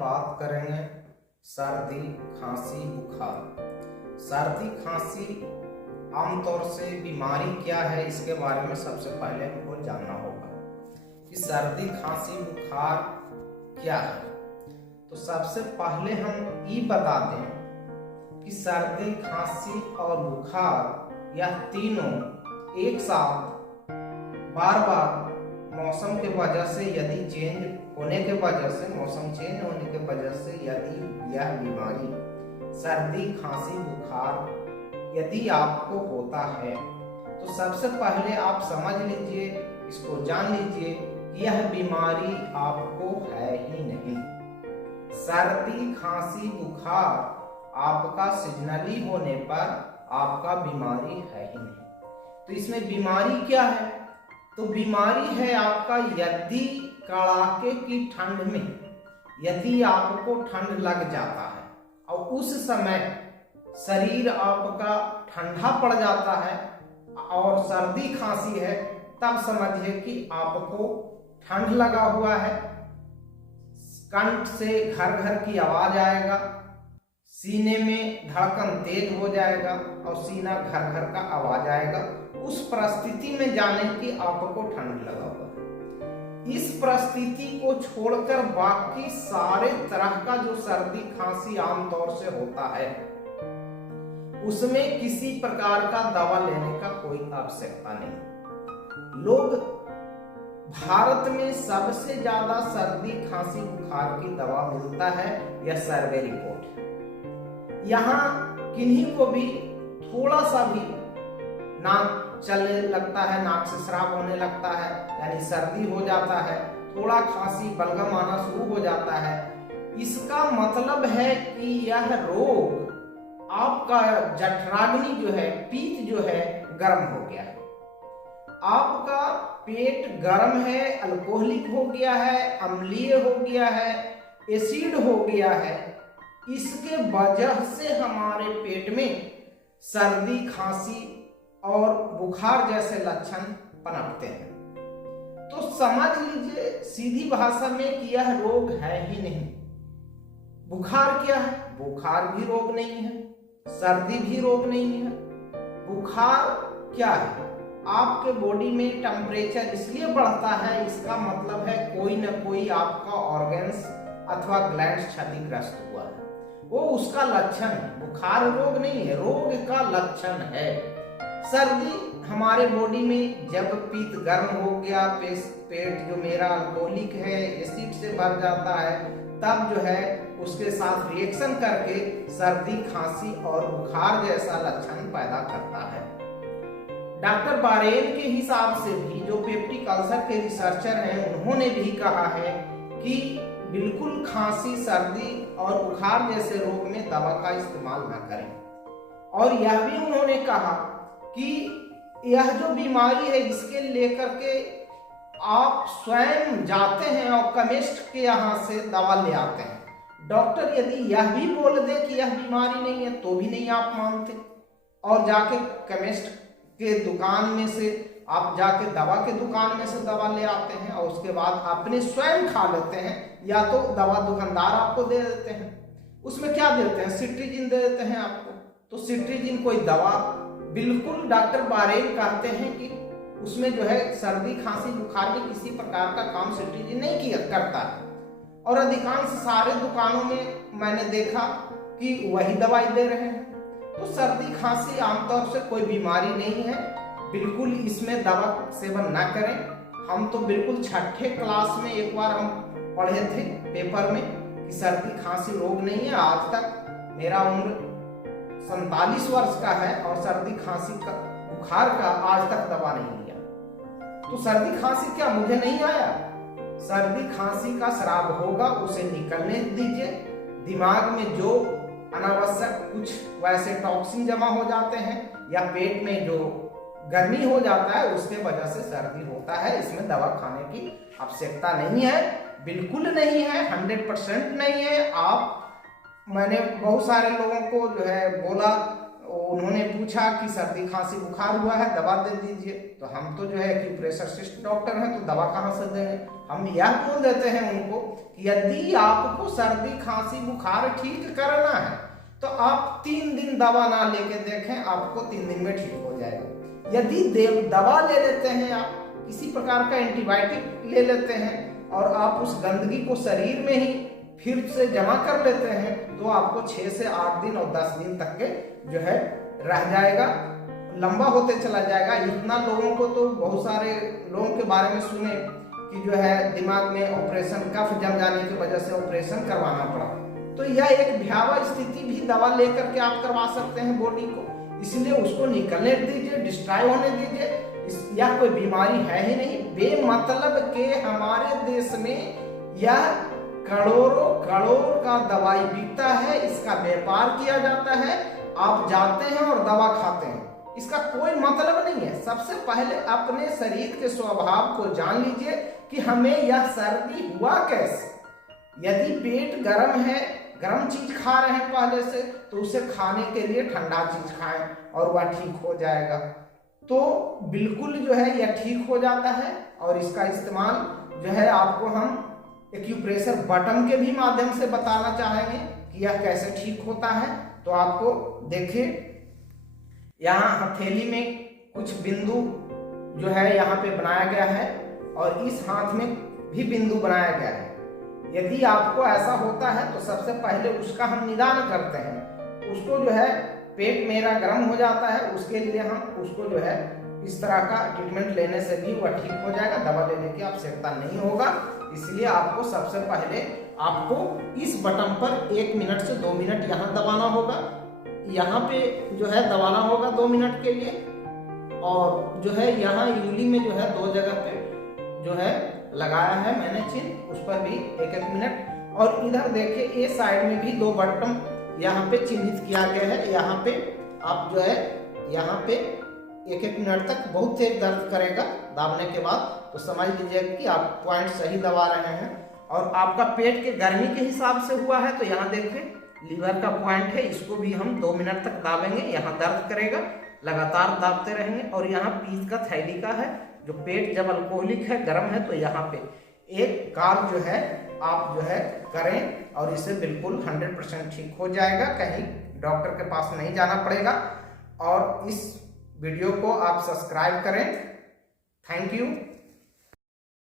बात करेंगे सर्दी, खांसी, बुखार। सर्दी खांसी आमतौर से बीमारी क्या है, इसके बारे में सबसे पहले हमको जानना होगा कि सर्दी, खांसी, बुखार क्या है। तो सबसे पहले हम ये बता दें कि सर्दी, खांसी और बुखार यह तीनों एक साथ बार बार मौसम के वजह से, यदि चेंज होने के वजह से, मौसम चेंज होने के वजह से यदि यह बीमारी सर्दी, खांसी, बुखार यदि आपको होता है तो सबसे पहले आप समझ लीजिए, इसको जान लीजिए कि यह बीमारी आपको है ही नहीं। सर्दी, खांसी, बुखार आपका सीजनली होने पर आपका बीमारी है ही नहीं। तो इसमें बीमारी क्या है? तो बीमारी है आपका यदि कड़ाके की ठंड में यदि आपको ठंड लग जाता है और उस समय शरीर आपका ठंडा पड़ जाता है और सर्दी खांसी है, तब समझिए कि आपको ठंड लगा हुआ है। कंठ से घर घर की आवाज आएगा, सीने में धड़कन तेज हो जाएगा और सीना घर घर का आवाज आएगा। उस परिस्थिति में जाने कि आपको ठंड लगा हुआ है। इस परिस्थिति को छोड़कर बाकी सारे तरह का जो सर्दी खांसी आमतौर से होता है, उसमें किसी प्रकार का दवा लेने का कोई आवश्यकता नहीं। लोग भारत में सबसे ज्यादा सर्दी, खांसी, बुखार की दवा मिलता है, यह सर्वे रिपोर्ट है। यहाँ किन्हीं को भी थोड़ा सा भी नाक चलने लगता है, नाक से श्राप होने लगता है, यानी सर्दी हो जाता है, थोड़ा खांसी बलगम आना शुरू हो जाता है, इसका मतलब है कि यह रोग आपका जठराग्नि जो है, पीत जो है, गर्म हो गया है। आपका पेट गर्म है, अल्कोहलिक हो गया है, अम्लीय हो गया है, एसिड हो गया है। इसके वजह से हमारे पेट में सर्दी, खांसी और बुखार जैसे लक्षण पनपते हैं। तो समझ लीजिए सीधी भाषा में कि यह रोग है ही नहीं। बुखार क्या है? बुखार भी रोग नहीं है, सर्दी भी रोग नहीं है। बुखार क्या है? आपके बॉडी में टेम्परेचर इसलिए बढ़ता है, इसका मतलब है कोई न कोई आपका ऑर्गन्स अथवा ग्लैंड क्षतिग्रस्त हुआ है, वो उसका लक्षण है। बुखार रोग नहीं है, रोग का लक्षण है। सर्दी हमारे बॉडी में जब पीत गर्म हो गया, पेट जो मेरा अल्कोहलिक है, एसिड से भर जाता है, तब जो है उसके साथ रिएक्शन करके सर्दी, खांसी और बुखार जैसा लक्षण पैदा करता है। डॉक्टर बारेन के हिसाब से भी, जो पेप्टिक अल्सर के रिसर्चर हैं, उन्होंने भी कहा है कि बिल्कुल खांसी, सर्दी और बुखार जैसे रोग में दवा का इस्तेमाल न करें। और यह भी उन्होंने कहा कि यह जो बीमारी है, इसके लेकर के आप स्वयं जाते हैं और केमिस्ट के यहाँ से दवा ले आते हैं। डॉक्टर यदि यह भी बोल दे कि यह बीमारी नहीं है तो भी नहीं आप मानते, और जाके केमिस्ट के दुकान में से आप जाके दवा के दुकान में से दवा ले आते हैं और उसके बाद अपने स्वयं खा लेते हैं, या तो दवा दुकानदार आपको दे देते हैं। उसमें क्या देते हैं? सिट्रीजिन दे देते हैं आपको। तो सिट्रीजिन कोई दवा, बिल्कुल डॉक्टर बारेन कहते हैं कि उसमें जो है सर्दी, खांसी, बुखार के किसी प्रकार का काम सिट्रीजिन नहीं किया करता है। और अधिकांश सारे दुकानों में मैंने देखा कि वही दवाई दे रहे हैं। तो सर्दी, खांसी आमतौर से कोई बीमारी नहीं है, बिल्कुल इसमें दवा सेवन ना करें। हम तो बिल्कुल छठे क्लास में एक बार हम पढ़े थे पेपर में कि सर्दी, खांसी रोग नहीं है। आज तक मेरा उम्र 47 वर्ष का है और सर्दी, खांसी का, बुखार का आज तक दवा नहीं लिया। तो सर्दी, खांसी क्या मुझे नहीं आया? सर्दी, खांसी का श्राप होगा, उसे निकलने दीजिए। दिमाग में जो अनावश्यक कुछ वैसे टॉक्सिन जमा हो जाते हैं, या पेट में जो गर्मी हो जाता है, उसके वजह से सर्दी होता है। इसमें दवा खाने की आवश्यकता नहीं है, बिल्कुल नहीं है, 100% नहीं है। मैंने बहुत सारे लोगों को जो है बोला, उन्होंने पूछा कि सर्दी खांसी बुखार हुआ है, दवा दे दीजिए। तो हम तो जो है एक्यूप्रेशरिस्ट डॉक्टर हैं, तो दवा कहाँ से देंगे। हम यह बोल देते हैं उनको कि यदि आपको सर्दी खांसी बुखार ठीक करना है तो आप 3 दिन दवा ना लेके देखें, आपको 3 दिन में ठीक हो जाएगा। यदि दवा ले लेते हैं, आप किसी प्रकार का एंटीबायोटिक ले लेते हैं और आप उस गंदगी को शरीर में ही फिर से जमा कर लेते हैं, तो आपको 6 से 8 दिन और 10 दिन तक के जो है रह जाएगा, लंबा होते चला जाएगा। इतना लोगों को तो बहुत सारे लोगों के बारे में सुने कि जो है दिमाग में ऑपरेशन, कफ जम जाने की वजह से ऑपरेशन करवाना पड़ा। तो यह एक भयावह स्थिति भी दवा लेकर के आप करवा सकते हैं बॉडी को, इसलिए उसको निकलने दीजिए, डिस्ट्रॉय होने दीजिए। यह कोई बीमारी है ही नहीं। बेमतलब के हमारे देश में यह करोड़ों करोड़ का दवाई बिकता है, इसका व्यापार किया जाता है। आप जाते हैं और दवा खाते हैं, इसका कोई मतलब नहीं है। सबसे पहले अपने शरीर के स्वभाव को जान लीजिए कि हमें यह सर्दी हुआ कैसे। यदि पेट गर्म है, गर्म चीज खा रहे हैं पहले से, तो उसे खाने के लिए ठंडा चीज खाएं और वह ठीक हो जाएगा। तो बिल्कुल जो है यह ठीक हो जाता है। और इसका इस्तेमाल जो है आपको हम एक्यूप्रेशर बटन के भी माध्यम से बताना चाहेंगे कि यह कैसे ठीक होता है। तो आपको देखिए, यहाँ हथेली में कुछ बिंदु जो है यहाँ पे बनाया गया है और इस हाथ में भी बिंदु बनाया गया है। यदि आपको ऐसा होता है तो सबसे पहले उसका हम निदान करते हैं। उसको जो है पेट मेरा गर्म हो जाता है, उसके लिए हम उसको जो है इस तरह का ट्रीटमेंट लेने से भी वह ठीक हो जाएगा, दवा लेने की आवश्यकता नहीं होगा। इसलिए आपको सबसे पहले आपको इस बटन पर 1 मिनट से 2 मिनट यहाँ दबाना होगा। यहाँ पे जो है दबाना होगा 2 मिनट के लिए, और जो है यहाँ यूली में जो है 2 जगह पे जो है लगाया है मैंने चिन्ह, उस पर भी 1-1 मिनट। और इधर देखिए ये साइड में भी 2 बटन यहाँ पे चिन्हित किया गया है। यहाँ पे आप जो है यहाँ पे 1-1 मिनट तक बहुत तेज दर्द करेगा दाबने के बाद, तो समझ लीजिए कि आप पॉइंट सही दबा रहे हैं। और आपका पेट के गर्मी के हिसाब से हुआ है, तो यहाँ देखिए लीवर का पॉइंट है, इसको भी हम 2 मिनट तक दाबेंगे। यहाँ दर्द करेगा, लगातार दाबते रहेंगे। और यहाँ पीठ का थैली का है, जो पेट जब अल्कोहलिक है, गर्म है, तो यहाँ पे एक कार जो है आप जो है करें और इससे बिल्कुल 100% ठीक हो जाएगा। कहीं डॉक्टर के पास नहीं जाना पड़ेगा। और इस वीडियो को आप सब्सक्राइब करें। Thank you.